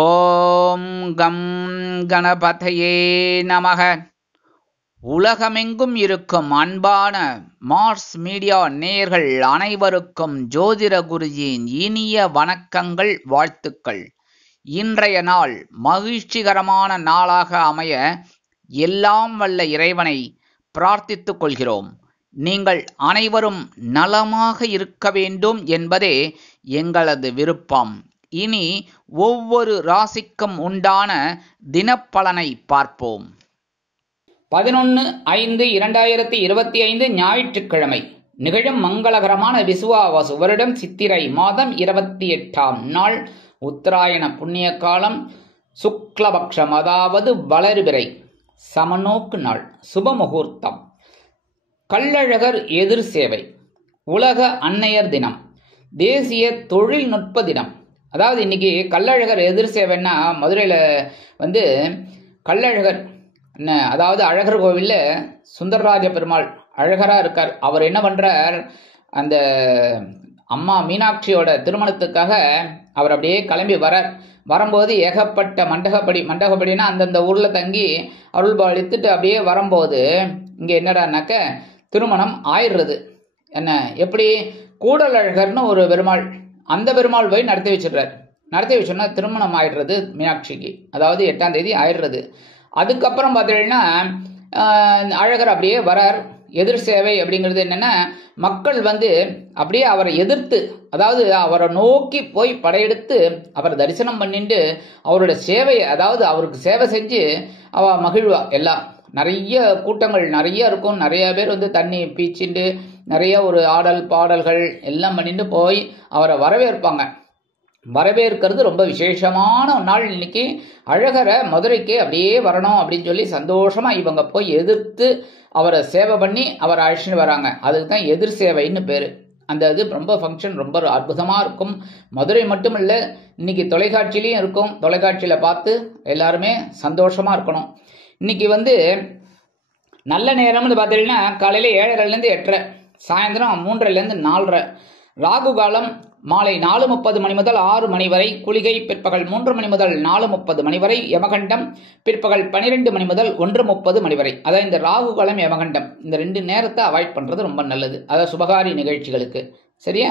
ஓம் come கணபதையே நமக. உலகமெங்கும் இருக்கும் அன்பான மார்ஸ் மீடியா நேயர்கள் அனைவருக்கும் ஜோதிட குருஜியின் இனிய வணக்கங்கள், வாழ்த்துக்கள். இன்றைய நாள் மகிழ்ச்சிகரமான நாளாக அமைய எல்லாம் வல்ல இறைவனை பிரார்த்தித்துக் கொள்கிறோம். நீங்கள் அனைவரும் நலமாக இருக்க வேண்டும் என்பதே எங்களது விருப்பம். இனி ஒவ்வொரு ராசிக்கும் உண்டான தினப்பலனை பார்ப்போம். 11/5/2025 ஞாயிற்றுக்கிழமை நிகழும் மங்களகரமான விசுவாவசு வருடம் சித்திரை மாதம் 28ஆம் நாள், உத்தராயண புண்ணிய காலம், சுக்லபக்ஷம், அதாவது வளர்பிறை, சமநோக்கு நாள், சுபமுகூர்த்தம், கள்ளழகர் எதிர் சேவை, உலக அன்னையர் தினம், தேசிய தொழில்நுட்ப தினம். அதாவது இன்னைக்கு கள்ளழகர் எதிர் சேவைன்னா மதுரையில் கள்ளழகர் அதாவது அழகர் கோவிலில் சுந்தரராஜ பெருமாள் அழகராக இருக்கார். அவர் என்ன பண்ணுறார், அந்த அம்மா மீனாட்சியோட திருமணத்துக்காக அவர் அப்படியே கிளம்பி வரும்போது ஏகப்பட்ட மண்டகப்படினா அந்தந்த ஊரில் தங்கி அருள் பாலித்துட்டு அப்படியே வரும்போது இங்கே என்னடானாக்க திருமணம் ஆயிடுறது. என்ன எப்படி, கூடலழகர்னு ஒரு பெருமாள், அந்த பெருமாள் போய் நடத்தி வச்சோன்னா திருமணம் ஆயிடுறது மீனாட்சிக்கு. அதாவது 8ஆம் தேதி ஆயிடுறது. அதுக்கப்புறம் பார்த்தீங்கன்னா அழகர் அப்படியே வரார். எதிர் சேவை அப்படிங்கிறது என்னன்னா, மக்கள் அப்படியே அவரை எதிர்த்து, அதாவது அவரை நோக்கி போய் படையெடுத்து அவரை தரிசனம் பண்ணிட்டு அவரோட சேவையை, அதாவது அவருக்கு சேவை செஞ்சு அவ மகிழ்வா. எல்லாம் நிறைய கூட்டங்கள் நிறைய இருக்கும். நிறைய பேர் தண்ணி பீச்சிண்டு நிறைய ஒரு ஆடல் பாடல்கள் எல்லாம் பண்ணிட்டு போய் அவரை வரவேற்பாங்க. வரவேற்கிறது ரொம்ப விசேஷமான நாள். இன்னைக்கு அழகரை மதுரைக்கு அப்படியே வரணும் அப்படின்னு சொல்லி சந்தோஷமா இவங்க போய் எதிர்த்து அவரை சேவை பண்ணி அவரை அழைச்சிட்டு வராங்க. அதுக்கு தான் எதிர் சேவைன்னு பேரு. அந்த இது ரொம்ப ஃபங்க்ஷன் ரொம்ப அற்புதமா இருக்கும். மதுரை மட்டும் இல்லை, இன்னைக்கு தொலைக்காட்சியிலையும் இருக்கும். தொலைக்காட்சியில பார்த்து எல்லாருமே சந்தோஷமா இருக்கணும். இன்னைக்கு நல்ல நேரம்னு பார்த்தீங்கன்னா காலையில 7:30 8:30, சாயந்தரம் 3:00 4:30. ராகு காலம் மாலை 4:30 மணி முதல் 6 மணி வரை, குளிகை பிற்பகல் 3 மணி முதல் 4:30 மணி வரை, யமகண்டம் பிற்பகல் 12 மணி முதல் 1:30 மணி வரை. அதாவது இந்த ராகு காலம் யமகண்டம் இந்த 2 நேரத்தை அவாய்ட் பண்றது ரொம்ப நல்லது. அதாவது சுபகாரி நிகழ்ச்சிகளுக்கு. சரியா?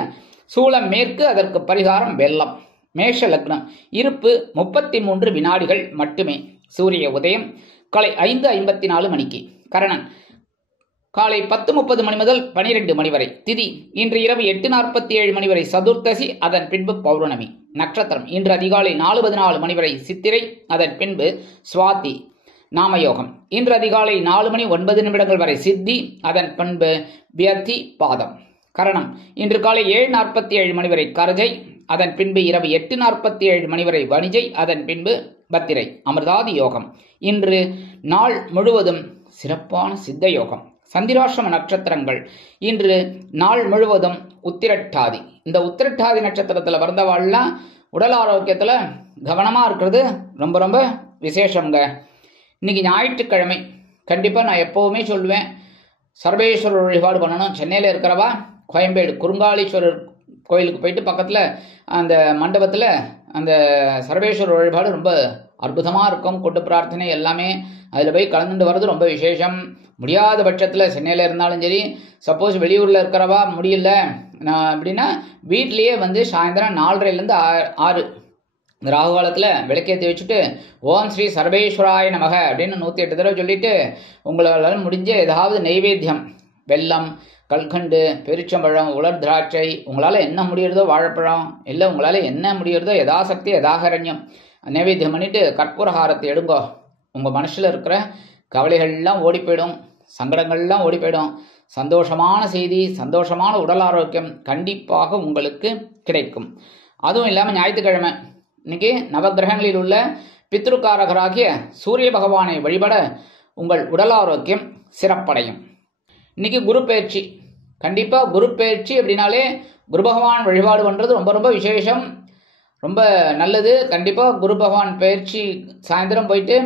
சூலம் மேற்கு, அதற்கு பரிகாரம் வெள்ளம். மேஷ லக்னம், இருப்பு 33 வினாடிகள் மட்டுமே. சூரிய உதயம் காலை 5:54 மணிக்கு. கரணன் காலை 10:30 மணி முதல் 12 மணி வரை. திதி இன்று இரவு 8:47 மணி வரை சதுர்த்தசி, அதன் பின்பு பௌர்ணமி. நட்சத்திரம் இன்று அதிகாலை 4:14 மணி வரை சித்திரை, அதன் பின்பு சுவாதி. நாமயோகம் இன்று அதிகாலை 4:09 வரை சித்தி, அதன் பின்பு வியத்தி பாதம். கரணம் இன்று காலை 7:47 மணி வரை கரஜை, அதன் பின்பு இரவு 8:47 மணி வரை வணிஜை, அதன் பின்பு பத்திரை. அமிர்தாதி யோகம் இன்று நாள் முழுவதும் சிறப்பான சித்த யோகம். சந்திராசிரம நட்சத்திரங்கள் இன்று நாள் முழுவதும் உத்திரட்டாதி. இந்த உத்திரட்டாதி நட்சத்திரத்தில் பிறந்தவாள்லாம் உடல் ஆரோக்கியத்தில் கவனமாக இருக்கிறது ரொம்ப ரொம்ப விசேஷங்க. இன்னைக்கு ஞாயிற்றுக்கிழமை கண்டிப்பாக நான் எப்போவுமே சொல்லுவேன், சர்வேஸ்வரர் வழிபாடு பண்ணணும். சென்னையில் இருக்கிறவா கோயம்பேடு குறுங்காலீஸ்வரர் கோயிலுக்கு போயிட்டு பக்கத்தில் அந்த மண்டபத்தில் அந்த சர்வேஸ்வரர் வழிபாடு ரொம்ப அற்புதமாக இருக்கும். கொட்டு பிரார்த்தனை எல்லாமே அதில் போய் கலந்துட்டு வர்றது ரொம்ப விசேஷம். முடியாத பட்சத்தில் சென்னையில் இருந்தாலும் சரி, சப்போஸ் வெளியூரில் இருக்கிறவா முடியல அப்படின்னா வீட்லேயே சாயந்தரம் 4:30 6 இந்த ராகு காலத்தில் விளக்கேற்றி வச்சுட்டு ஓம் ஸ்ரீ சர்வேஸ்வராய நமக அப்படின்னு 108 தடவை சொல்லிட்டு உங்களால் முடிஞ்ச ஏதாவது நெய்வேத்தியம், வெல்லம், கல்கண்டு, பெருச்சம்பழம், உலர் திராட்சை, உங்களால் என்ன முடியறதோ, வாழைப்பழம், இல்லை உங்களால் என்ன முடியறதோ யதாசக்தி யதாகரண்யம் நைவேத்தியம் பண்ணிட்டு கற்பூரஹாரத்தை எடுங்கோ. உங்கள் மனசில் இருக்கிற கவலைகள்லாம் ஓடி போயிடும், சங்கடங்கள்லாம் ஓடி போயிடும். சந்தோஷமான செய்தி, சந்தோஷமான உடல் ஆரோக்கியம் கண்டிப்பாக உங்களுக்கு கிடைக்கும். அதுவும் இல்லாமல் ஞாயிற்றுக்கிழமை இன்னைக்கு நவகிரகங்களில் உள்ள பித்ருக்காரகராகிய சூரிய பகவானை வழிபட உங்கள் உடல் ஆரோக்கியம் சிறப்படையும். இன்னைக்கு குரு பயிற்சி. கண்டிப்பாக குரு பயிற்சி அப்படின்னாலே குரு பகவான் வழிபாடு பண்ணுறது ரொம்ப ரொம்ப விசேஷம், ரொம்ப நல்லது. கண்டிப்பாக குரு பகவான் பயிற்சி சாயந்தரம் போயிட்டு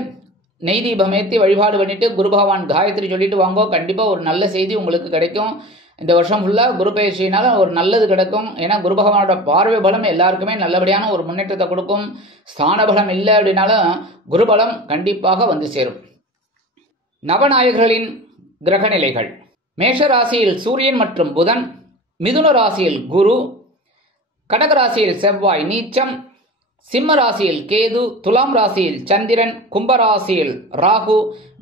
நெய் தீபம் ஏற்றி வழிபாடு பண்ணிட்டு குரு பகவான் காயத்ரி சொல்லிட்டு வாங்கோ. கண்டிப்பாக ஒரு நல்ல செய்தி உங்களுக்கு கிடைக்கும். இந்த வருஷம் ஃபுல்லாக குரு பயிற்சியினால ஒரு நல்லது கிடைக்கும். ஏன்னா குரு பகவானோட பார்வை பலம் எல்லாருக்குமே நல்லபடியான ஒரு முன்னேற்றத்தை கொடுக்கும். ஸ்தான பலம் இல்லை அப்படின்னாலும் குரு பலம் கண்டிப்பாக வந்து சேரும். நவநாயகர்களின் கிரக நிலைகள்: மேஷ ராசியில் சூரியன் மற்றும் புதன், மிதுன ராசியில் குரு, கடக ராசியில் செவ்வாய் நீச்சம், சிம்ம ராசியில் கேது, துலாம் ராசியில் சந்திரன், கும்ப ராசியில் ராகு,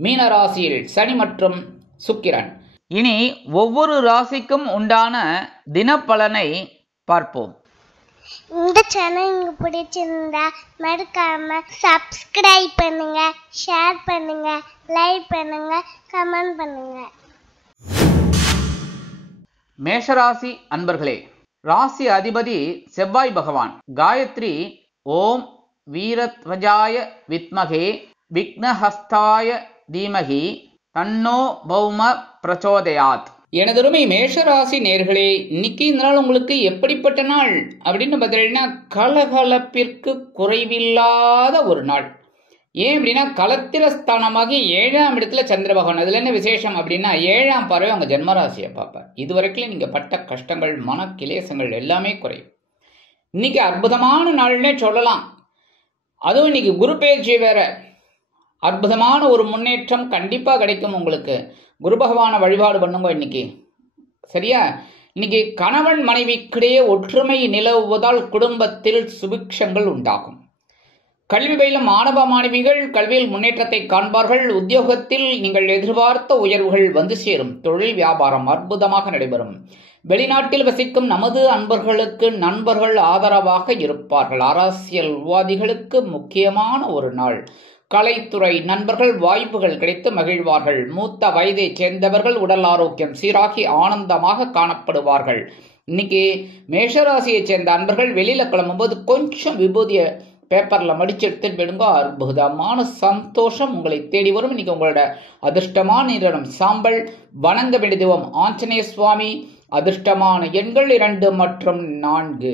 மீன ராசியில் சனி மற்றும் சுக்கிரன். இனி ஒவ்வொரு ராசிக்கும் உண்டான தினப்பலனை பார்ப்போம். இந்த சேனல் உங்களுக்கு பிடிச்சிருந்தா மறக்காம சப்ஸ்கிரைப் பண்ணுங்க, ஷேர் பண்ணுங்க, லைக் பண்ணுங்க, கமெண்ட் பண்ணுங்க. மேஷராசி அன்பர்களே, ராசி அதிபதி செவ்வாய் பகவான். காயத்ரி ஓம் வீரத்வஜாய வித்மகே விக்னஹஸ்தாய தீமகி தன்னோ பௌம பிரச்சோதயாத். எனதருமை மேஷராசி நேர்களே, இன்னைக்கு இந்த நாள் உங்களுக்கு எப்படிப்பட்ட நாள் அப்படின்னு பார்த்தீங்கன்னா கலகலப்பிற்கு குறைவில்லாத ஒரு நாள். ஏன் அப்படின்னா களத்திர ஸ்தானமாகி 7ஆம் இடத்துல சந்திர பகவான். அதுல என்ன விசேஷம் அப்படின்னா 7ஆம் பார்வை அவங்க ஜென்மராசியை பார்ப்பார். இதுவரைக்கும் நீங்க பட்ட கஷ்டங்கள், மன கிளேசங்கள் எல்லாமே குறையும். இன்னைக்கு அற்புதமான நாள்னே சொல்லலாம். அதுவும் இன்னைக்கு குரு பயிற்சி வேற. அற்புதமான ஒரு முன்னேற்றம் கண்டிப்பா கிடைக்கும் உங்களுக்கு. குரு பகவானை வழிபாடு பண்ணுங்க இன்னைக்கு, சரியா? இன்னைக்கு கணவன் மனைவிக்கிடையே ஒற்றுமை நிலவுவதால் குடும்பத்தில் சுபிக்ஷங்கள் உண்டாகும். கல்வி பயிலும் மாணவ மாணவிகள் கல்வியில் முன்னேற்றத்தை காண்பார்கள். உத்தியோகத்தில் நீங்கள் எதிர்பார்த்த உயர்வுகள் வந்து சேரும். தொழில் வியாபாரம் அற்புதமாக நடைபெறும். வெளிநாட்டில் வசிக்கும் நமது அன்பர்களுக்கு நண்பர்கள் ஆதரவாக இருப்பார்கள். அரசியல்வாதிகளுக்கு முக்கியமான ஒரு நாள். கலைத்துறை நண்பர்கள் வாய்ப்புகள் கிடைத்து மகிழ்வார்கள். மூத்த வயதை சேர்ந்தவர்கள் உடல் ஆரோக்கியம் சீராகி ஆனந்தமாக காணப்படுவார்கள். இன்னைக்கு மேஷராசியை சேர்ந்த அன்பர்கள் வெளியில கிளம்பும்போது கொஞ்சம் விபூதிய பேப்பர்ல மடிச்சு எடுத்துட்டு போயிடுங்க. அற்புதமான சந்தோஷம் உங்களை தேடி வரும். இன்னைக்கு உங்களோட அதிர்ஷ்டமான நிறம் சாம்பல். வணங்க வேண்டிய தெய்வம் ஆஞ்சநேய சுவாமி. அதிர்ஷ்டமான எண்கள் 2 மற்றும் 4.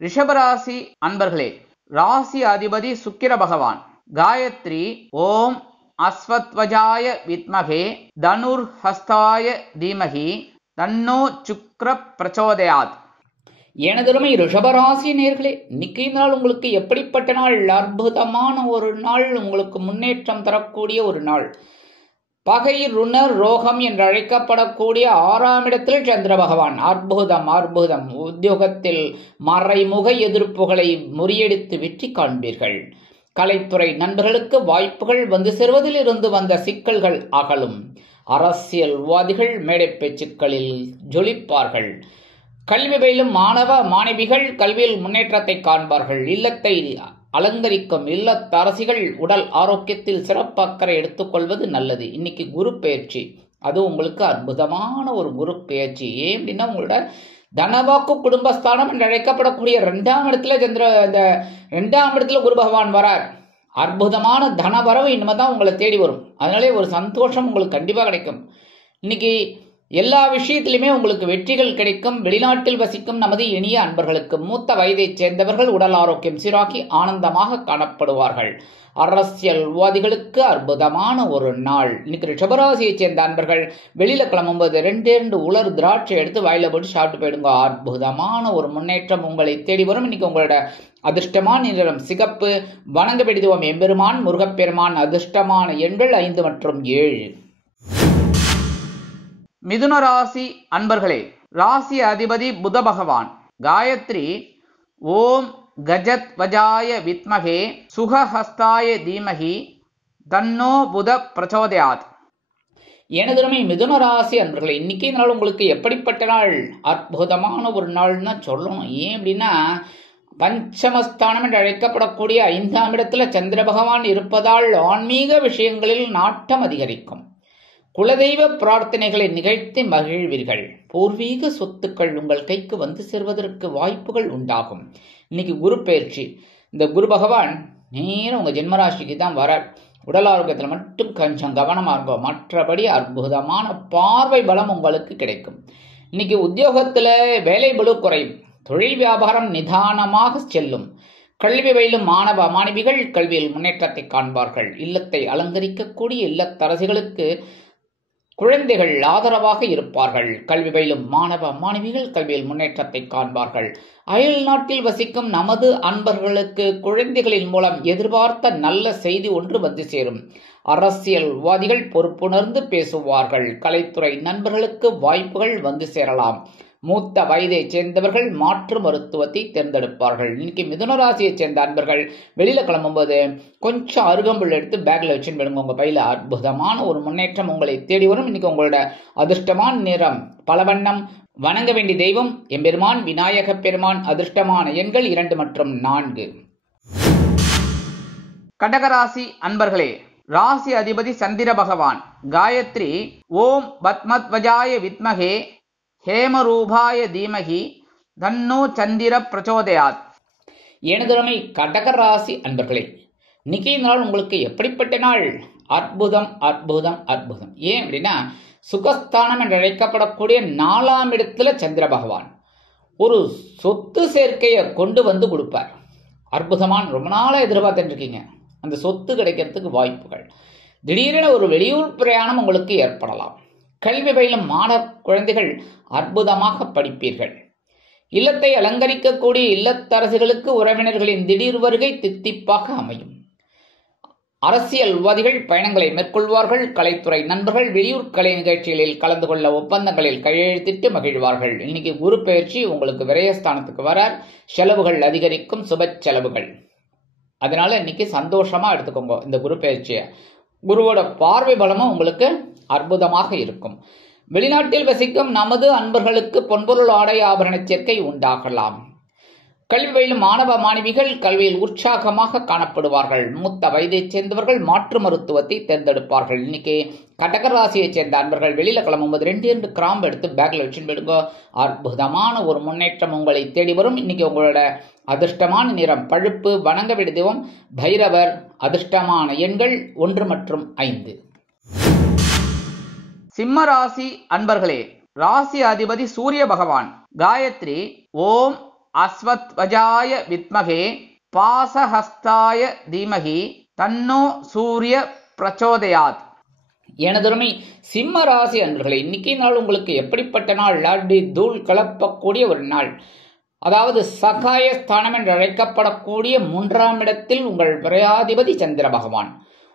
ரிஷபராசி அன்பர்களே, ராசி அதிபதி சுக்கிர பகவான். காயத்ரி ஓம் அஸ்வத்வஜாய வித்மகே தனுர் ஹஸ்தாய தீமகி தன்னோ சுக்ர பிரச்சோதயாத். எனதருமை ரிஷபராசி நேர்களே, இன்னைக்கு நாள் உங்களுக்கு எப்படிப்பட்ட நாள்? அற்புதமான ஒரு நாள். உங்களுக்கு முன்னேற்றம் தரக்கூடிய ஒரு நாள். பகை ருணர் ரோகம் என்று அழைக்கப்படக்கூடிய 6ஆம் இடத்தில் சந்திர பகவான். அற்புதம் அற்புதம். உத்தியோகத்தில் மறைமுக எதிர்ப்புகளை முறியடித்து வெற்றி காண்பீர்கள். கலைத்துறை நண்பர்களுக்கு வாய்ப்புகள் வந்து சேர்வதில் இருந்து வந்த சிக்கல்கள் அகலும். அரசியல்வாதிகள் மேடை பேச்சுக்களில் ஜொலிப்பார்கள். கல்வி பயிலும் மாணவ மாணவிகள் கல்வியில் முன்னேற்றத்தை காண்பார்கள். இல்லத்தை அலங்கரிக்கும் இல்லத்தரசிகள் உடல் ஆரோக்கியத்தில் சிறப்பு அக்கறை எடுத்துக்கொள்வது நல்லது. இன்னைக்கு குரு பயிற்சி, அது உங்களுக்கு அற்புதமான ஒரு குரு பயிற்சி. ஏன் அப்படின்னா உங்களோட தனவாக்கு குடும்பஸ்தானம் என்று அழைக்கப்படக்கூடிய 2ஆம் இடத்துல இந்த 2ஆம் இடத்துல குரு பகவான் வரார். அற்புதமான தனவரவு இனிமேதான் உங்களை தேடி வரும். அதனாலே ஒரு சந்தோஷம் உங்களுக்கு கண்டிப்பா கிடைக்கும். இன்னைக்கு எல்லா விஷயத்திலுமே உங்களுக்கு வெற்றிகள் கிடைக்கும். வெளிநாட்டில் வசிக்கும் நமது இனிய அன்பர்களுக்கு மூத்த வயதை சேர்ந்தவர்கள் உடல் ஆரோக்கியம் சீராக்கி ஆனந்தமாக காணப்படுவார்கள். அரசியல்வாதிகளுக்கு அற்புதமான ஒரு நாள். இன்னைக்கு ரிஷபராசியை சேர்ந்த அன்பர்கள் வெளியில கிளம்பும்போது 2 உலர் திராட்சை எடுத்து வாயில போட்டு சாப்பிட்டு போயிடுங்க. அற்புதமான ஒரு முன்னேற்றம் உங்களை தேடி வரும். இன்னைக்கு உங்களோட அதிர்ஷ்டமான நிறம் சிகப்பு. வணங்க வேண்டிய தெய்வம் எம்பெருமான் முருகப்பெருமான். அதிர்ஷ்டமான எண்கள் 5 மற்றும் 7. மிதுன ராசி அன்பர்களே, ராசி அதிபதி புத பகவான். காயத்ரி ஓம் கஜத்வஜாய வித்மகே சுகஹஸ்தாய தீமகி தன்னோ புத பிரச்சோதயாத். எனதுமே மிதுன ராசி அன்பர்களே, இன்னைக்கு நாள் உங்களுக்கு எப்படிப்பட்ட நாள்? அற்புதமான ஒரு நாள்னா சொல்லணும். ஏன் அப்படின்னா பஞ்சமஸ்தானம் என்று அழைக்கப்படக்கூடிய 5ஆம் இடத்துல சந்திர பகவான் இருப்பதால் ஆன்மீக விஷயங்களில் நாட்டம் அதிகரிக்கும். குலதெய்வ பிரார்த்தனைகளை நிகழ்த்தி மகிழ்வீர்கள். பூர்வீக சொத்துக்கள் உங்கள் கைக்கு வந்து சேர்வதற்கு வாய்ப்புகள் உண்டாகும். இன்னைக்கு குரு பயிற்சி. இந்த குரு பகவான் நேரம் உங்க ஜென்மராசிக்கு தான் வர. உடல் ஆரோக்கியத்தில் மட்டும் கொஞ்சம் கவனமா இருக்கும். மற்றபடி அற்புதமான பார்வை பலம் உங்களுக்கு கிடைக்கும். இன்னைக்கு உத்தியோகத்துல வேலை பளு குறையும். தொழில் வியாபாரம் நிதானமாக செல்லும். கல்வி பயிலும் மாணவ மாணவிகள் கல்வியில் முன்னேற்றத்தை காண்பார்கள். இல்லத்தை அலங்கரிக்கக்கூடிய இல்லத்தரசிகளுக்கு குழந்தைகள் ஆதரவாக இருப்பார்கள். கல்வி பயிலும் மாணவ மாணவிகள் கல்வியில் முன்னேற்றத்தை காண்பார்கள். அயல் நாட்டில் வசிக்கும் நமது அன்பர்களுக்கு குழந்தைகளின் மூலம் எதிர்பார்த்த நல்ல செய்தி ஒன்று வந்து சேரும். அரசியல்வாதிகள் பொறுப்புணர்ந்து பேசுவார்கள். கலைத்துறை நண்பர்களுக்கு வாய்ப்புகள் வந்து சேரலாம். மூத்த வயதை சேர்ந்தவர்கள் மாற்று மருத்துவத்தை தேர்ந்தெடுப்பார்கள். இன்னைக்கு மிதுன ராசியை சேர்ந்த அன்பர்கள் வெளியில கிளம்பும்போது கொஞ்சம் அருகம்புல் எடுத்து பேக்ல வச்சுன்னு விடுங்க. உங்க பையில அற்புதமான ஒரு முன்னேற்றம் உங்களை தேடி வரும். இன்னைக்கு உங்களோட அதிர்ஷ்டமான நிறம் பலவண்ணம். வணங்க வேண்டிய தெய்வம் எம்பெருமான் விநாயக பெருமான். அதிர்ஷ்டமான எண்கள் 2 மற்றும் 4. கடகராசி அன்பர்களே, ராசி அதிபதி சந்திர பகவான். காயத்ரி ஓம் பத்மத்வஜாய வித்மகே ஹேமரூபாய தீமகி தன்னோ சந்திர பிரச்சோதயாத். எனதுமை கடகராசி அன்பர்களே, இன்னைக்கு நாள் உங்களுக்கு எப்படிப்பட்ட நாள்? அற்புதம் அற்புதம் அற்புதம். ஏன் அப்படின்னா, சுகஸ்தானம் என்று அழைக்கப்படக்கூடிய 4ஆம் இடத்துல சந்திர பகவான் ஒரு சொத்து சேர்க்கையை கொண்டு வந்து கொடுப்பார். அற்புதமான, ரொம்ப நாளாக எதிர்பார்த்துட்டு இருக்கீங்க, அந்த சொத்து கிடைக்கிறதுக்கு வாய்ப்புகள். திடீரென ஒரு வெளியூர் பிரயாணம் உங்களுக்கு ஏற்படலாம். கல்வி பயிலும் மாணவ குழந்தைகள் அற்புதமாக படிப்பீர்கள். இல்லத்தை அலங்கரிக்கக்கூடிய இல்லத்தரசிகளுக்கு உறவினர்களின் திடீர் வருகை தித்திப்பாக அமையும். அரசியல்வாதிகள் பயணங்களை மேற்கொள்வார்கள். கலைத்துறை நண்பர்கள் வெளியூர் கலை நிகழ்ச்சிகளில் கலந்து கொள்ள ஒப்பந்தங்களில் கையெழுத்திட்டு மகிழ்வார்கள். இன்னைக்கு குரு பயிற்சி உங்களுக்கு விரயஸ்தானத்துக்கு வரார். செலவுகள் அதிகரிக்கும், சுப செலவுகள். அதனால இன்னைக்கு சந்தோஷமா எடுத்துக்கோங்க இந்த குரு பயிற்சியை. குருவோட பார்வை பலமும் உங்களுக்கு அற்புதமாக இருக்கும். வெளிநாட்டில் வசிக்கும் நமது அன்பர்களுக்கு பொன்பொருள் ஆடை ஆபரண சேர்க்கை உண்டாகலாம். கல்வி பயிலும் மாணவ மாணவிகள் கல்வியில் உற்சாகமாக காணப்படுவார்கள். மூத்த வயதைச் சேர்ந்தவர்கள் மாற்று மருத்துவத்தை தேர்ந்தெடுப்பார்கள். இன்னைக்கு கடகராசியைச் சேர்ந்த அன்பர்கள் வெளியில கிளம்பும்போது 2 கிராம்பு எடுத்து பேக்ல வச்சுன்னு விடுங்க. அற்புதமான ஒரு முன்னேற்றம் உங்களை தேடி வரும். இன்னைக்கு உங்களோட அதிர்ஷ்டமான நிறம் பழுப்பு. வணங்க வேண்டிய தெய்வம் பைரவர். அதிர்ஷ்டமான எண்கள் 1 மற்றும் 5. சிம்ம ராசி அன்பர்களே, ராசி அதிபதி சூரிய பகவான். காயத்ரி ஓம் அஸ்வத்வஜாய வித்மகே பாசஹஸ்தாய தீமகி தன்னோ சூரிய பிரச்சோதயாத். எனதருமை சிம்ம ராசி அன்பர்களே, இன்னைக்கு நாள் உங்களுக்கு எப்படிப்பட்ட நாள்? அடி தூள் கலப்பக்கூடிய ஒரு நாள். அதாவது சகாய ஸ்தானம் என்று அழைக்கப்படக்கூடிய 3ஆம் இடத்தில் உங்கள் விரையாதிபதி சந்திர பகவான்.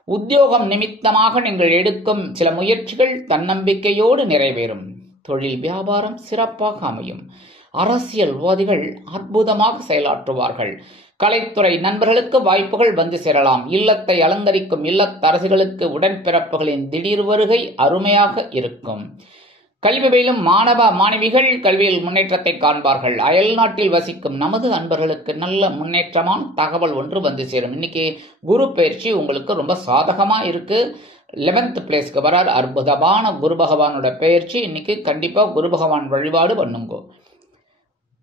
உத்தியோகம் நிமித்தமாக நீங்கள் எடுக்கும் சில முயற்சிகள் தன்னம்பிக்கையோடு நிறைவேறும். தொழில் வியாபாரம் சிறப்பாக அமையும். அரசியல்வாதிகள் அற்புதமாக செயலாற்றுவார்கள். கலைத்துறை நண்பர்களுக்கு வாய்ப்புகள் வந்து சேரலாம். இல்லத்தை அலங்கரிக்கும் இல்லத்தரசிகளுக்கு உடன்பிறப்புகளின் திடீர் வருகை அருமையாக இருக்கும். கல்வி பயிலும் மாணவ மாணவிகள் கல்வியில் முன்னேற்றத்தை காண்பார்கள். அயல் நாட்டில் வசிக்கும் நமது அன்பர்களுக்கு நல்ல முன்னேற்றமான தகவல் ஒன்று வந்து சேரும். இன்னைக்கு குரு பயிற்சி உங்களுக்கு ரொம்ப சாதகமா இருக்கு. 11th பிளேஸ்க்கு வரார். அற்புதமான குரு பகவானோட பயிற்சி. இன்னைக்கு கண்டிப்பா குரு பகவான் வழிபாடு பண்ணுங்க.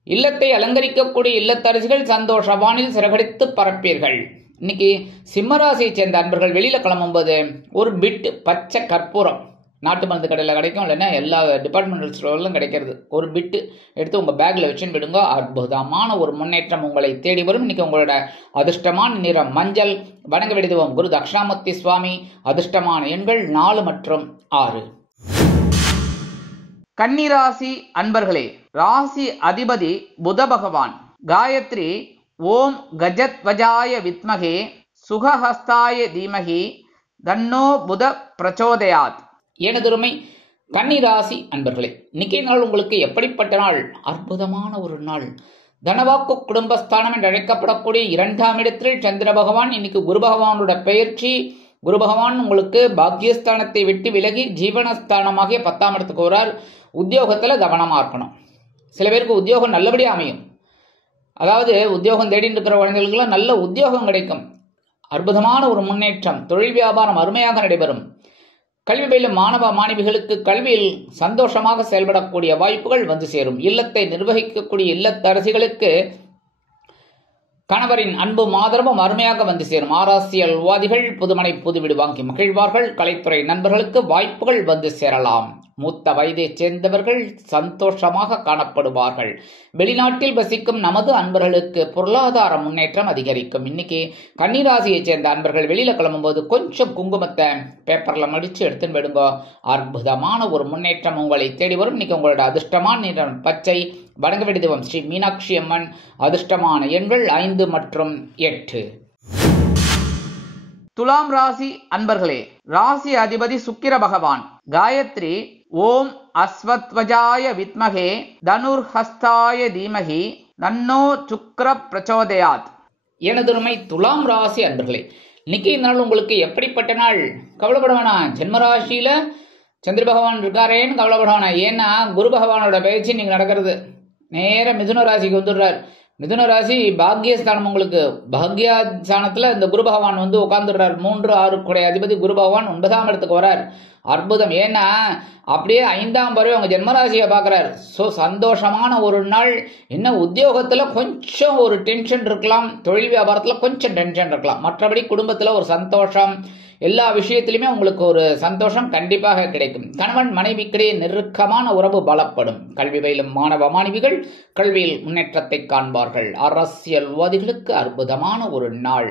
இல்லத்தை அலங்கரிக்கக்கூடிய இல்லத்தரசிகள் சந்தோஷ வானில் சிறகடித்து பரப்பீர்கள். இன்னைக்கு சிம்மராசியை சேர்ந்த அன்பர்கள் வெளியில கிளம்பும்போது ஒரு பிட் பச்சை கற்பூரம் நாட்டு மருந்து கடையில் கிடைக்கும், இல்லைன்னா எல்லா டிபார்ட்மெண்டல் ஸ்டோர்லும் கிடைக்கிறது. ஒரு பிட்டு எடுத்து உங்கள் பேக்கில் வச்சுன்னு விடுங்க. அற்புதமான ஒரு முன்னேற்றம் உங்களை தேடி வரும். இன்னைக்கு உங்களோட அதிர்ஷ்டமான நிறம் மஞ்சள். வணங்க வேண்டியதும் குரு தட்சிணாமூர்த்தி சுவாமி. அதிர்ஷ்டமான எண்கள் 4 மற்றும் 6. கன்னிராசி அன்பர்களே, ராசி அதிபதி புத பகவான். காயத்ரி ஓம் கஜத்வஜாய வித்மகே சுகஹஸ்தாய தீமகி தன்னோ புத பிரச்சோதயாத். எனதுரிமை கன்னிராசி அன்பர்களே, இன்னைக்கு நாள் உங்களுக்கு எப்படிப்பட்ட நாள்? அற்புதமான ஒரு நாள். தனவாக்கு குடும்பஸ்தானம் என்று அழைக்கப்படக்கூடிய 2ஆம் இடத்தில் சந்திர பகவான். இன்னைக்கு குரு பகவானோட பயிற்சி. குரு பகவான் உங்களுக்கு பாக்கியஸ்தானத்தை விட்டு விலகி ஜீவனஸ்தானமாகிய 10ஆம் இடத்துக்கு வரார். உத்தியோகத்துல கவனமா இருக்கணும். சில பேருக்கு உத்தியோகம் நல்லபடியாக அமையும். அதாவது உத்தியோகம் தேடிட்டு இருக்கிற குழந்தைகளுக்கெல்லாம் நல்ல உத்தியோகம் கிடைக்கும். அற்புதமான ஒரு முன்னேற்றம். தொழில் வியாபாரம் அருமையாக நடைபெறும். கல்வி பயிலும் மாணவ மாணவிகளுக்கு கல்வியில் சந்தோஷமாக செயல்படக்கூடிய வாய்ப்புகள் வந்து சேரும். இல்லத்தை நிர்வகிக்கக்கூடிய இல்லத்தரசிகளுக்கு கணவரின் அன்பும் ஆதரவும் அருமையாக வந்து சேரும். அரசியல்வாதிகள் புதுமனை புதுவீடு வாங்கி மகிழ்வார்கள். கலைத்துறை நண்பர்களுக்கு வாய்ப்புகள் வந்து சேரலாம். மூத்த வயதைச் சேர்ந்தவர்கள் சந்தோஷமாக காணப்படுவார்கள். வெளிநாட்டில் வசிக்கும் நமது அன்பர்களுக்கு பொருளாதார முன்னேற்றம் அதிகரிக்கும். இன்னைக்கு கன்னிராசியைச் சேர்ந்த அன்பர்கள் வெளியில கிளம்பும்போது கொஞ்சம் குங்குமத்தை பேப்பர்ல மடிச்சு எடுத்துன்னு விடுங்க. அற்புதமான ஒரு முன்னேற்றம் உங்களை தேடி வரும். இன்னைக்கு உங்களோட அதிர்ஷ்டமான நிறம் பச்சை. வணங்க வேண்டிய தெய்வம் ஸ்ரீ மீனாட்சி அம்மன். அதிர்ஷ்டமான எண்கள் 5 மற்றும் 8. துலாம் ராசி அன்பர்களே, ராசி அதிபதி சுக்கிர பகவான். காயத்ரி ஓம் அஸ்வத்வஜாய வித்மகே தனுர்ஹஸ்தாய தீமகி தன்னோ சுக்ர பிரச்சோதயாத். எனதுமை துலாம் ராசி அன்பர்களே, இன்னைக்கு இந்த நாள் உங்களுக்கு எப்படிப்பட்ட நாள்? கவலைப்பட வேணாம். ஜென்மராசியில சந்திர பகவான் இருக்காரேன்னு கவலைப்பட வேணாம். ஏன்னா குரு பகவானோட பயிற்சி நீங்க நடக்கிறது நேர மிதுன ராசிக்கு வந்துடுறார். மிதுன ராசி பாக்யஸ்தானம். உங்களுக்கு பாக்யஸ்தானத்துல இந்த குரு பகவான் உட்கார்ந்துடுறார். 3, 6 குடை அதிபதி குரு பகவான் 9ஆம் இடத்துக்கு வரார். அற்புதம். ஏன்னா அப்படியே 5ஆம் பறவை உங்க ஜென்மராசியை பாக்குறார். சோ சந்தோஷமான ஒரு நாள். என்ன உத்தியோகத்துல கொஞ்சம் ஒரு டென்ஷன் இருக்கலாம், தொழில் வியாபாரத்துல கொஞ்சம் டென்ஷன் இருக்கலாம், மற்றபடி குடும்பத்துல ஒரு சந்தோஷம், எல்லா விஷயத்திலுமே உங்களுக்கு ஒரு சந்தோஷம் கண்டிப்பாக கிடைக்கும். கணவன் மனைவிக்கிடையே நெருக்கமான உறவு பலப்படும். கல்வி பயிலும் மாணவ மாணவிகள் கல்வியில் முன்னேற்றத்தை காண்பார்கள். அரசியல்வாதிகளுக்கு அற்புதமான ஒரு நாள்.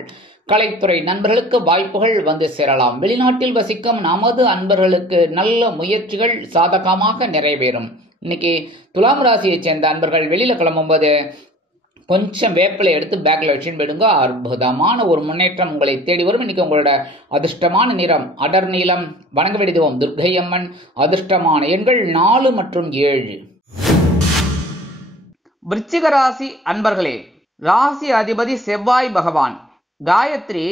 கலைத்துறை நண்பர்களுக்கு வாய்ப்புகள் வந்து சேரலாம். வெளிநாட்டில் வசிக்கும் நமது அன்பர்களுக்கு நல்ல முயற்சிகள் சாதகமாக நிறைவேறும். இன்னைக்கு துலாம் ராசியைச் சேர்ந்த அன்பர்கள் வெளியில கிளம்பும்போது கொஞ்சம் வேப்பிலை எடுத்து பேக்ல வச்சுன்னு போயிடுங்க. அற்புதமான ஒரு முன்னேற்றம் உங்களை தேடி வரும். இன்னைக்கு உங்களோட அதிர்ஷ்டமான நிறம் அடர் நீலம். வணங்க வேண்டிய தெய்வம் துர்க்கை அம்மன். அதிர்ஷ்டமான எண்கள் 4 மற்றும் 7. விருச்சிக ராசி அன்பர்களே, ராசி அதிபதி செவ்வாய் பகவான். காயத்ரி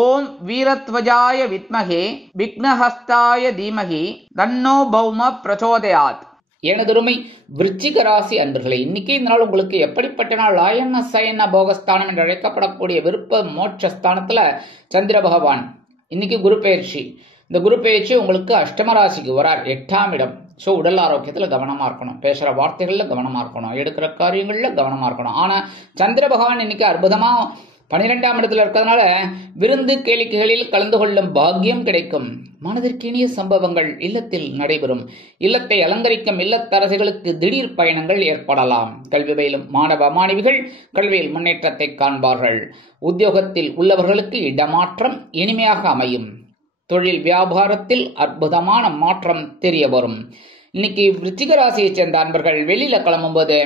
ஓம் வீரத்வஜாய வித்மகே விக்னஹஸ்தாய தீமகி தன்னோ பௌம பிரச்சோதயாத். எனதுரிமை விருச்சிக ராசி அன்பர்களே, இன்னைக்கு இந்த நாள் உங்களுக்கு எப்படிப்பட்ட நாள்? ஆயன சயன போகஸ்தானம் என்று அழைக்கப்படக்கூடிய விருப்ப மோட்சஸ்தானத்துல சந்திர பகவான். இன்னைக்கு குரு பயிற்சி. இந்த குரு பயிற்சி உங்களுக்கு அஷ்டம ராசிக்கு வரார், 8ஆம் இடம். ஸோ உடல் ஆரோக்கியத்துல கவனமா இருக்கணும், பேசுற வார்த்தைகள்ல கவனமா இருக்கணும், எடுக்கிற காரியங்கள்ல கவனமா இருக்கணும். ஆனா சந்திர பகவான் இன்னைக்கு அற்புதமா 12ஆம் இடத்துல இருக்கிறதுனால விருந்து கேளிக்கைகளில் கலந்து கொள்ளும் பாக்கியம் கிடைக்கும். மனதிற்கினிய சம்பவங்கள் இல்லத்தில் நடைபெறும். இல்லத்தை அலங்கரிக்கும் இல்லத்தரசிகளுக்கு திடீர் பயணங்கள் ஏற்படலாம். கல்வி பயிலும் மாணவ மாணவிகள் கல்வியில் முன்னேற்றத்தை காண்பார்கள். உத்தியோகத்தில் உள்ளவர்களுக்கு இடமாற்றம் இனிமையாக அமையும். தொழில் வியாபாரத்தில் அற்புதமான மாற்றம் தெரிய வரும். இன்னைக்கு விருச்சிக ராசியை சேர்ந்த அன்பர்கள் வெளியில கிளம்பும்போது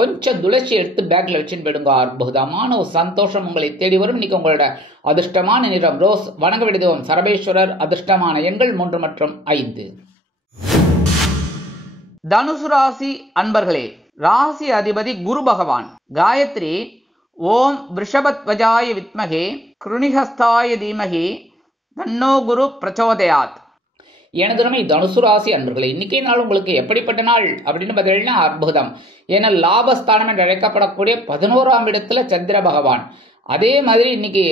கொஞ்சம் துளசி எடுத்து பேக்ல வச்சுன்னு போயிடுங்க. அற்புதமான ஒரு சந்தோஷம் உங்களை தேடி வரும். இன்னைக்கு உங்களோட அதிர்ஷ்டமான நிறம் ரோஸ். வணங்க வேண்டிய தெய்வம் சரபேஸ்வரர். அதிர்ஷ்டமான எண்கள் 3 மற்றும் 5. தனுசு ராசி அன்பர்களே, ராசி அதிபதி குரு பகவான். காயத்ரி ஓம் ரிஷபத்வஜாய வித்மகே கிருணிஹஸ்தாய தீமகி தன்னோ குரு பிரச்சோதயாத். எனதுமே தனுசு ராசி அன்பர்களே, இன்னைக்கு நாள் உங்களுக்கு எப்படிப்பட்ட நாள் அப்படின்னு பார்த்தீங்கன்னா அற்புதம். ஏன்னா லாபஸ்தானம் என்று அழைக்கப்படக்கூடிய 11ஆம் இடத்துல சந்திர பகவான். அதே மாதிரி இன்னைக்கு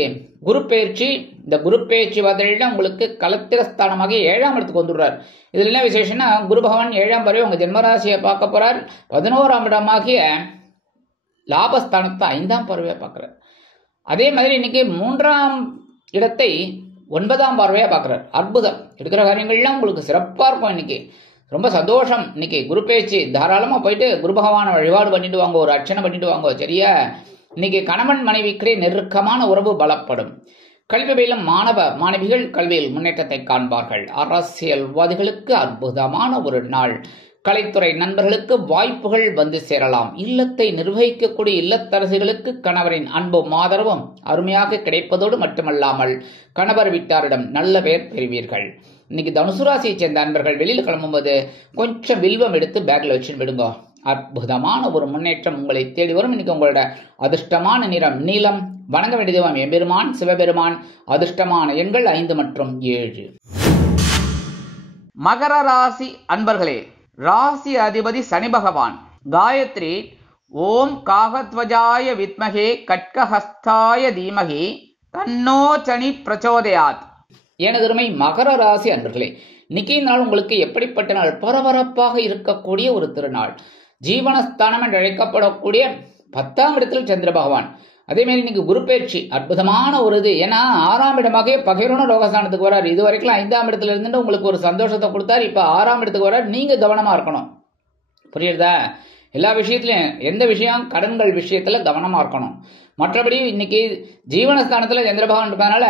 குரு பயிற்சி. இந்த குரு பயிற்சி பார்த்தீங்கன்னா உங்களுக்கு கலத்திரஸ்தானமாக 7ஆம் இடத்துக்கு வந்துடுறார். இதுல என்ன விசேஷம்னா குரு பகவான் 7ஆம் பறவை உங்க ஜென்மராசியை பார்க்க போறார். 11ஆம் இடமாகிய லாபஸ்தானத்தை 5ஆம் பறவையா பார்க்கிறார். அதே மாதிரி இன்னைக்கு 3ஆம் இடத்தை 9ஆம் பார்வையா பார்க்கிறார். அற்புதம். எடுக்கிற காரியங்கள்லாம் உங்களுக்கு சிறப்பா இருக்கும். இன்னைக்கு ரொம்ப சந்தோஷம். இன்னைக்கு குரு பேச்சு தாராளமா போயிட்டு குரு பகவானை வழிபாடு பண்ணிட்டு வாங்க, ஒரு அர்ச்சனை பண்ணிட்டு வாங்க. சரியா? இன்னைக்கு கணவன் மனைவிக்கிடையே நெருக்கமான உறவு பலப்படும். கல்வி பயிலும் மாணவ மாணவிகள் கல்வியில் முன்னேற்றத்தை காண்பார்கள். அரசியல்வாதிகளுக்கு அற்புதமான ஒரு நாள். கலைத்துறை நண்பர்களுக்கு வாய்ப்புகள் வந்து சேரலாம். இல்லத்தை நிர்வகிக்கக்கூடிய இல்லத்தரசிகளுக்கு கணவரின் அன்பும் ஆதரவும் அருமையாக கிடைப்பதோடு மட்டுமல்லாமல் கணவர் வீட்டாரிடம் நல்ல பெயர் பெறுவீர்கள். இன்னைக்கு தனுசு ராசியை சேர்ந்த அன்பர்கள் வெளியில் கிளம்பும்போது கொஞ்சம் வில்வம் எடுத்து பேக்ல வச்சு விடுங்க. அற்புதமான ஒரு முன்னேற்றம் உங்களை தேடி வரும். இன்னைக்கு உங்களோட அதிர்ஷ்டமான நிறம் நீலம். வணங்க வேண்டிய தெய்வம் எம்பெருமான் சிவபெருமான். அதிர்ஷ்டமான எண்கள் 5 மற்றும் 7. மகர ராசி அன்பர்களே, ராசி அதிபதி சனி பகவான். காயத்ரி ஓம் காகத்வஜாய வித்மகே கட்கஹஸ்தாய தீமகி தன்னோ சனி பிரச்சோதயாத். எனதுரிமை மகர ராசி அன்பர்களே, இன்னைக்கு நாள் உங்களுக்கு எப்படிப்பட்ட நாள்? பரபரப்பாக இருக்கக்கூடிய ஒரு திருநாள். ஜீவனஸ்தானம் என்று அழைக்கப்படக்கூடிய 10ஆம் இடத்தில் சந்திர பகவான். அதே மாதிரி இன்னைக்கு குரு பயிற்சி அற்புதமான ஒரு இது. ஏன்னா 6ஆம் இடமாக பகைரோன ரோகஸ்தானத்துக்கு வராரு. இது வரைக்கும் 5ஆம் இடத்துல இருந்துட்டு உங்களுக்கு ஒரு சந்தோஷத்தை கொடுத்தாரு. இப்ப 6ஆம் இடத்துக்கு வராரு. நீங்க கவனமா இருக்கணும். புரியுதா? எல்லா விஷயத்திலையும் எந்த விஷயம் கடன்கள் விஷயத்துல கவனமா இருக்கணும். மற்றபடி இன்னைக்கு ஜீவனஸ்தானத்துல சந்திர பகவான் இருக்கனால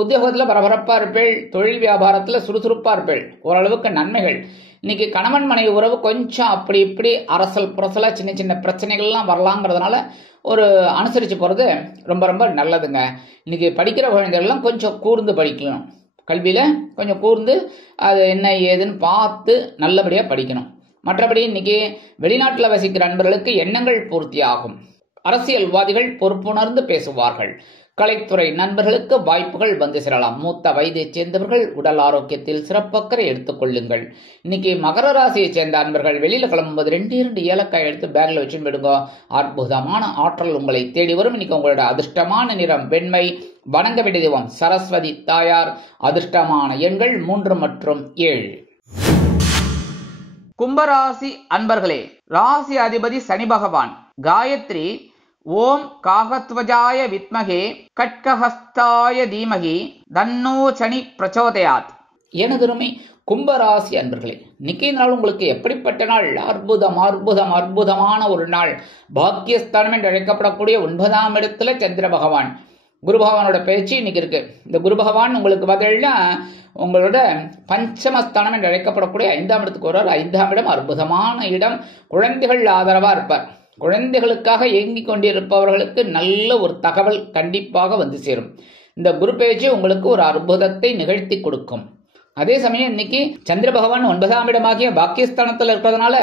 உத்தியோகத்துல பரபரப்பா இருப்பேள், தொழில் வியாபாரத்துல சுறுசுறுப்பா இருப்பேள், ஓரளவுக்கு நன்மைகள். இன்னைக்கு கணவன் மனைவி உறவு கொஞ்சம் அப்படி இப்படி அரசல் புரசலா சின்ன சின்ன பிரச்சனைகள்லாம் வரலாங்கிறதுனால ஒரு அனுசரிச்சு போறது ரொம்ப ரொம்ப நல்லதுங்க. இன்னைக்கு படிக்கிற குழந்தைகள்லாம் கொஞ்சம் கூர்ந்து படிக்கணும். கல்வியில கொஞ்சம் கூர்ந்து அது என்ன ஏதுன்னு பார்த்து நல்லபடியா படிக்கணும். மற்றபடி இன்னைக்கு வெளிநாட்டில் வசிக்கிற நண்பர்களுக்கு எண்ணங்கள் பூர்த்தி ஆகும். அரசியல்வாதிகள் பொறுப்புணர்ந்து பேசுவார்கள். கலைத்துறை நண்பர்களுக்கு வாய்ப்புகள் வந்து சேரலாம். மூத்த வயதைச் சேர்ந்தவர்கள் உடல் ஆரோக்கியத்தில் சிறப்பக்கறை எடுத்துக் கொள்ளுங்கள். இன்னைக்கு மகர ராசியை சேர்ந்த நண்பர்கள் வெளியில கிளம்பும்போது 2 ஏலக்காய் எடுத்து பேக்ல வச்சு விடுங்க. அற்புதமான ஆற்றல் உங்களை தேடி வரும். இன்னைக்கு உங்களோட அதிர்ஷ்டமான நிறம் வெண்மை. வணங்க வேண்டிய தெய்வம் சரஸ்வதி தாயார். அதிர்ஷ்டமான எண்கள் 3 மற்றும் 7. கும்பராசி அன்பர்களே, ராசி அதிபதி சனி பகவான். காயத்ரி ஓம் காகத்வஜாய வித்மகே கட்கஹஸ்தாய தீமகி தன்னோ சனி பிரச்சோதயாத். எனதுருமை கும்பராசி அன்பர்களே, இன்னைக்கு நாள் உங்களுக்கு எப்படிப்பட்ட நாள்? அற்புதமான ஒரு நாள். பாக்கியஸ்தானம் என்று அழைக்கப்படக்கூடிய 9ஆம் இடத்துல சந்திர பகவான், குரு பகவானோட பேச்சு இன்னைக்கு இருக்கு. இந்த குரு பகவான் உங்களுக்கு பார்த்தீங்கன்னா உங்களோட பஞ்சமஸ்தானம் என்று அழைக்கப்படக்கூடிய 5ஆம் இடத்துக்கு வருவார். 5ஆம் இடம் அற்புதமான இடம். குழந்தைகள் ஆதரவா இருப்பார். குழந்தைகளுக்காக இயங்கிக் கொண்டிருப்பவர்களுக்கு நல்ல ஒரு தகவல் கண்டிப்பாக வந்து சேரும். இந்த குரு பேச்சு உங்களுக்கு ஒரு அற்புதத்தை நிகழ்த்தி கொடுக்கும். அதே சமயம் இன்னைக்கு சந்திர பகவான் 9ஆம் இடமாகிய பாக்கியஸ்தானத்தில் இருக்கிறதுனால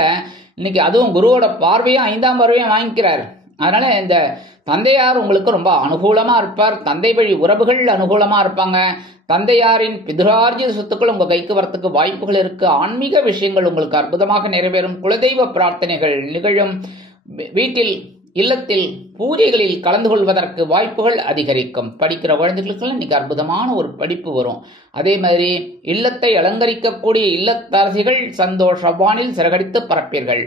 இன்னைக்கு அதுவும் குருவோட பார்வையும் 5ஆம் பார்வையும் வாங்கிக்கிறார். அதனால இந்த தந்தையார் உங்களுக்கு ரொம்ப அனுகூலமா இருப்பார். தந்தை வழி உறவுகள் அனுகூலமா இருப்பாங்க. தந்தையாரின் பிதுரார்ஜித சொத்துக்கள் உங்க கைக்கு வரத்துக்கு வாய்ப்புகள் இருக்கு. ஆன்மீக விஷயங்கள் உங்களுக்கு அற்புதமாக நிறைவேறும். குலதெய்வ பிரார்த்தனைகள் நிகழும். வீட்டில் இல்லத்தில் பூஜைகளில் கலந்து கொள்வதற்கு வாய்ப்புகள் அதிகரிக்கும். படிக்கிற குழந்தைகளுக்கு இன்னைக்கு அற்புதமான ஒரு படிப்பு வரும். அதே மாதிரி இல்லத்தை அலங்கரிக்கக்கூடிய இல்லத்தரசிகள் சந்தோஷவானில் சிறகடித்து பரப்பீர்கள்.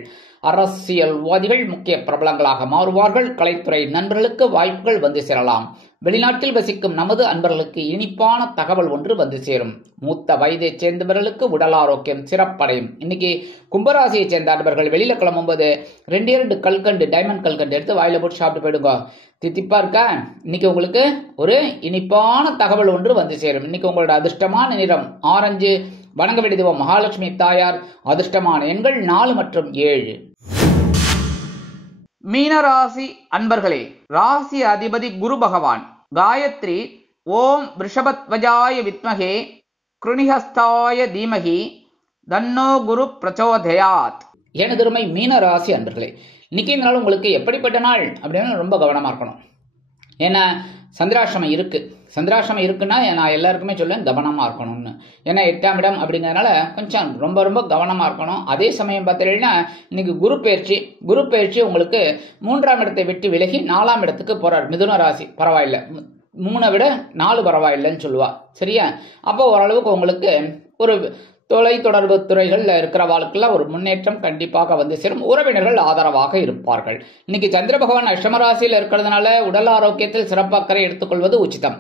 அரசியல்வாதிகள் முக்கிய பிரபலங்களாக மாறுவார்கள். கலைத்துறை நண்பர்களுக்கு வாய்ப்புகள் வந்து சேரலாம். வெளிநாட்டில் வசிக்கும் நமது அன்பர்களுக்கு இனிப்பான தகவல் ஒன்று வந்து சேரும். மூத்த வயதைச் சேர்ந்தவர்களுக்கு உடல் ஆரோக்கியம் சிறப்படையும். இன்னைக்கு கும்பராசியை சேர்ந்த அன்பர்கள் வெளியில கிளம்பும்போது 2 கல்கண்டு, டைமண்ட் கல்கண்டு எடுத்து வாயில போட்டு சாப்பிட்டு போயிடுங்க. தித்திப்பா இருக்கா? இன்னைக்கு உங்களுக்கு ஒரு இனிப்பான தகவல் ஒன்று வந்து சேரும். இன்னைக்கு உங்களோட அதிர்ஷ்டமான நிறம் ஆரஞ்சு. வணங்க வேண்டிய தெய்வம் மகாலட்சுமி தாயார். அதிர்ஷ்டமான எண்கள் 4 மற்றும் 7. மீனராசி அன்பர்களே, ராசி அதிபதி குரு பகவான். காயத்ரி ஓம் ரிஷபத்வஜாய வித்மகே கிருணிஹஸ்தாய தீமகி தன்னோ குரு பிரச்சோதயாத். எனதுருமை மீனராசி அன்பர்களே, இன்னைக்கு இந்த நாள் உங்களுக்கு எப்படிப்பட்ட நாள் அப்படின்னு ரொம்ப கவனமா இருக்கணும். ஏன்னா சந்திராஷ்டமம் இருக்கு. சந்திராஷ்டமம் இருக்குன்னா நான் எல்லாருக்குமே சொல்லுவேன் கவனமா இருக்கணும்னு. ஏன்னா 8ஆம் இடம் அப்படிங்கிறதுனால கொஞ்சம் ரொம்ப கவனமா இருக்கணும். அதே சமயம் பார்த்தீங்கன்னா இன்னைக்கு குரு பயிற்சி உங்களுக்கு 3ஆம் இடத்தை விட்டு விலகி 4ஆம் இடத்துக்கு போறார். மிதுன ராசி பரவாயில்ல, 3 விட 4 பரவாயில்லைன்னு சொல்லுவா. சரியா? அப்போ ஓரளவுக்கு உங்களுக்கு ஒரு தொலை தொடர்பு துறைகள்ல இருக்கிறவாளுக்கெல்லாம் ஒரு முன்னேற்றம் கண்டிப்பாக வந்து சேரும். உறவினர்கள் ஆதரவாக இருப்பார்கள். இன்னைக்கு சந்திர பகவான் அஷ்டமராசியில் இருக்கிறதுனால உடல் ஆரோக்கியத்தில் சிறப்பு அக்கறை எடுத்துக்கொள்வது உச்சிதம்.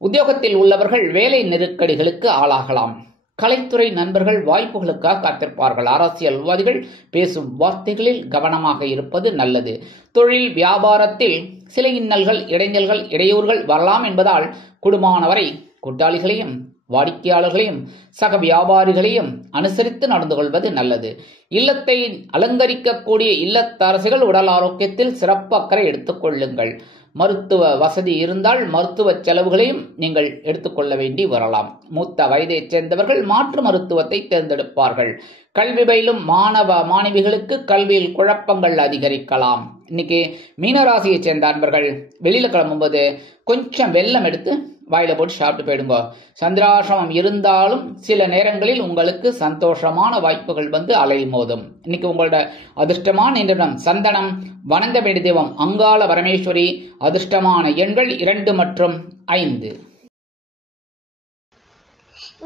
உத்தியோகத்தில் உள்ளவர்கள் வேலை நெருக்கடிகளுக்கு ஆளாகலாம். கலைத்துறை நண்பர்கள் வாய்ப்புகளுக்காக காத்திருப்பார்கள். அரசியல்வாதிகள் பேசும் வார்த்தைகளில் கவனமாக இருப்பது நல்லது. தொழில் வியாபாரத்தில் சில இன்னல்கள், இடைஞ்சல்கள், இடையூறுகள் வரலாம் என்பதால் குடும்பமானவரை கூட்டாளிகளையும் வாடிக்கையாளர்களையும் சக வியாபாரிகளையும் அனுசரித்து நடந்து கொள்வது நல்லது. இல்லத்தை அலங்கரிக்கக்கூடிய இல்லத்தரசிகள் உடல் ஆரோக்கியத்தில் சிறப்பு அக்கறை எடுத்துக் கொள்ளுங்கள். மருத்துவ வசதி இருந்தால் மருத்துவ செலவுகளையும் நீங்கள் எடுத்துக்கொள்ள வேண்டி வரலாம். மூத்த வயதைச் சேர்ந்தவர்கள் மாற்று மருத்துவத்தை தேர்ந்தெடுப்பார்கள். கல்வி பயிலும் மாணவ மாணவிகளுக்கு கல்வியில் குழப்பங்கள் அதிகரிக்கலாம். இன்னைக்கு மீனராசியை சேர்ந்த அன்பர்கள் வெளியில கிளம்பும்போது கொஞ்சம் வெல்லம் எடுத்து வாயில போட்டு சாப்பிட்டு போயிடுங்க. சந்திராசிரமம் இருந்தாலும் சில நேரங்களில் உங்களுக்கு சந்தோஷமான வாய்ப்புகள் வந்து அலைமோதும். இன்னைக்கு உங்களோட அதிர்ஷ்டமான நிறம் சந்தனம். வணங்க வேண்டிய தெய்வம் அங்காள பரமேஸ்வரி. அதிர்ஷ்டமான எண்கள் 2 மற்றும் 5.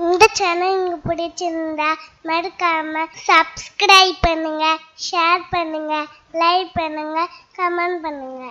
இந்த சேனல் உங்களுக்கு பிடிச்சிருந்தா மறக்காம சப்ஸ்கிரைப் பண்ணுங்க, ஷேர் பண்ணுங்க, லைக் பண்ணுங்க, கமெண்ட் பண்ணுங்க.